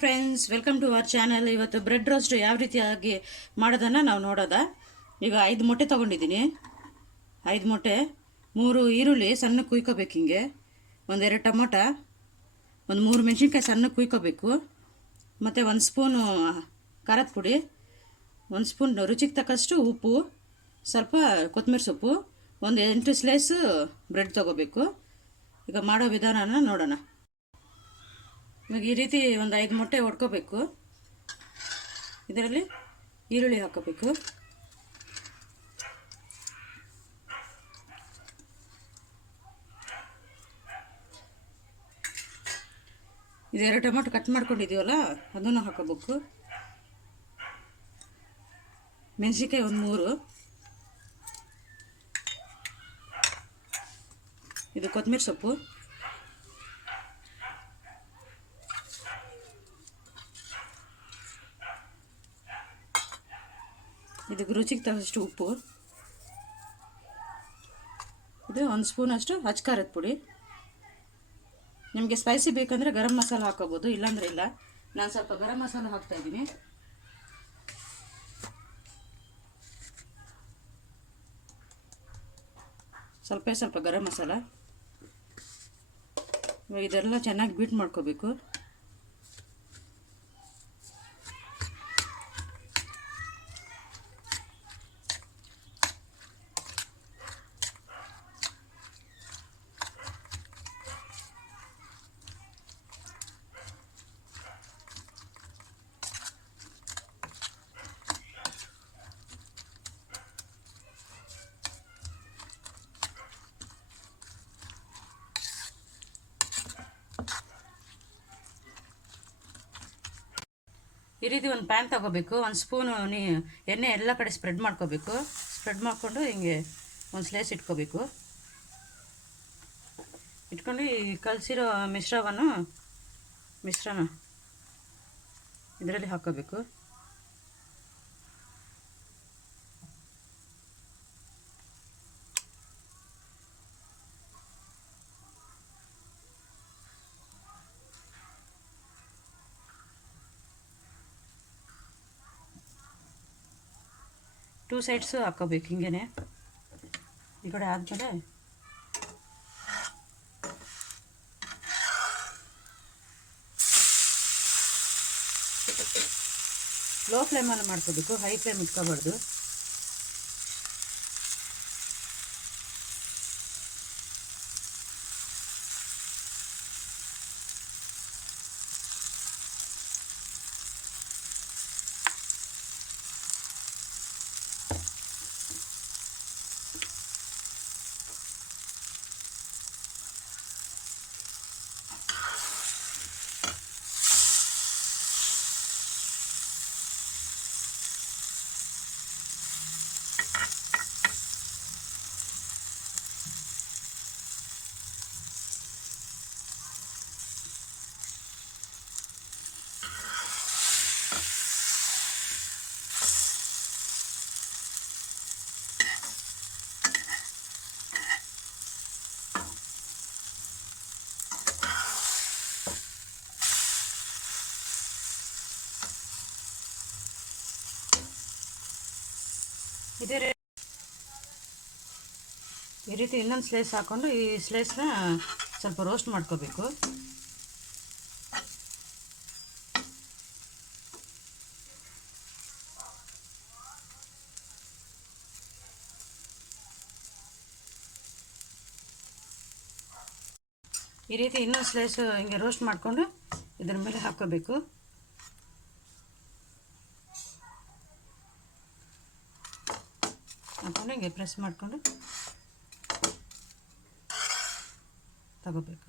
Friends, welcome to our channel. ಇವತ್ತು bread roast ಯಾವ ರೀತಿಯಾಗಿ ಮಾಡೋದನ್ನು ನಾವು ನೋಡೋದ. ಈಗ 5 ಮೊಟ್ಟೆ ತೊಗೊಂಡಿದ್ದೀನಿ. 5 ಮೊಟ್ಟೆ, 3 ಈರುಳ್ಳಿ ಸಣ್ಣಕ್ಕೆ ಕುಯ್ಕೋಬೇಕು. ಹಿಂಗೆ 1-2 ಟೊಮೊಟ, 3 ಮೆಣಸಿನ್ಕಾಯಿ ಸಣ್ಣಕ್ಕೆ ಕುಯ್ಕೋಬೇಕು. ಮತ್ತು 1 ಸ್ಪೂನು ಖಾರದ ಪುಡಿ, 1 ಸ್ಪೂನ್ ರುಚಿಗೆ ತಕ್ಕಷ್ಟು ಉಪ್ಪು, ಸ್ವಲ್ಪ ಕೊತ್ತಂಬರಿ ಸೊಪ್ಪು, 8 ಸ್ಲೈಸು ಬ್ರೆಡ್ ತೊಗೋಬೇಕು. ಈಗ ಮಾಡೋ ವಿಧಾನನ ನೋಡೋಣ. ಇವಾಗ ಈ ರೀತಿ 5 ಮೊಟ್ಟೆ ಹೊಡ್ಕೋಬೇಕು. ಇದರಲ್ಲಿ ಈರುಳ್ಳಿ ಹಾಕೋಬೇಕು. ಇದು 2 ಟೊಮೊಟೊ ಕಟ್ ಮಾಡ್ಕೊಂಡಿದ್ದೀವಲ್ಲ, ಅದನ್ನು ಹಾಕೋಬೇಕು. ಮೆಣಸಿನ್ಕಾಯಿ 3, ಇದು ಕೊತ್ತಂಬರಿ ಸೊಪ್ಪು, ಇದಕ್ಕೆ ರುಚಿಗೆ ತಕ್ಕಷ್ಟು ಉಪ್ಪು, ಇದು 1 ಸ್ಪೂನ್ ಅಷ್ಟು ಅಚ್ಚ ಖಾರದ ಪುಡಿ. ನಿಮಗೆ ಸ್ಪೈಸಿ ಬೇಕಂದರೆ ಗರಂ ಮಸಾಲ ಹಾಕೋಬೋದು, ಇಲ್ಲಾಂದರೆ ಇಲ್ಲ. ನಾನು ಸ್ವಲ್ಪ ಗರಂ ಮಸಾಲ ಹಾಕ್ತಾಯಿದ್ದೀನಿ. ಸ್ವಲ್ಪ ಗರಂ ಮಸಾಲ. ಇವಾಗ ಇದೆಲ್ಲ ಚೆನ್ನಾಗಿ ಬೀಟ್ ಮಾಡ್ಕೋಬೇಕು. ಈ ರೀತಿ ಒಂದು ಪ್ಯಾನ್ ತಗೋಬೇಕು. 1 ಸ್ಪೂನು ಎಣ್ಣೆ ಎಲ್ಲ ಕಡೆ ಸ್ಪ್ರೆಡ್ ಮಾಡ್ಕೋಬೇಕು. ಸ್ಪ್ರೆಡ್ ಮಾಡಿಕೊಂಡು ಹಿಂಗೆ ಒಂದು ಸ್ಲೈಸ್ ಇಟ್ಕೋಬೇಕು. ಇಟ್ಕೊಂಡು ಈ ಕಲಸಿರೋ ಮಿಶ್ರಣ ಇದರಲ್ಲಿ ಹಾಕೋಬೇಕು. ಟೂ ಸೈಡ್ಸು ಹಾಕೋಬೇಕು. ಹಿಂಗೇ ಈ ಕಡೆ ಆದಮೇಲೆ ಲೋ ಫ್ಲೇಮಲ್ಲಿ ಮಾಡ್ಕೋಬೇಕು, ಹೈ ಫ್ಲೇಮ್ ಇಟ್ಕೋಬಾರ್ದು. ಈ ರೀತಿ ಇನ್ನೊಂದು ಸ್ಲೈಸ್ ಹಾಕ್ಕೊಂಡು ಈ ಸ್ಲೈಸ್ನ ಸ್ವಲ್ಪ ರೋಸ್ಟ್ ಮಾಡ್ಕೋಬೇಕು. ಈ ರೀತಿ ಇನ್ನೊಂದು ಸ್ಲೈಸ್ ಹಿಂಗೆ ರೋಸ್ಟ್ ಮಾಡಿಕೊಂಡು ಇದ್ರ ಮೇಲೆ ಹಾಕ್ಕೋಬೇಕು. ಹಾಕ್ಕೊಂಡು ಹಿಂಗೆ ಪ್ರೆಸ್ ಮಾಡಿಕೊಂಡು ತಗೋಬೇಕು.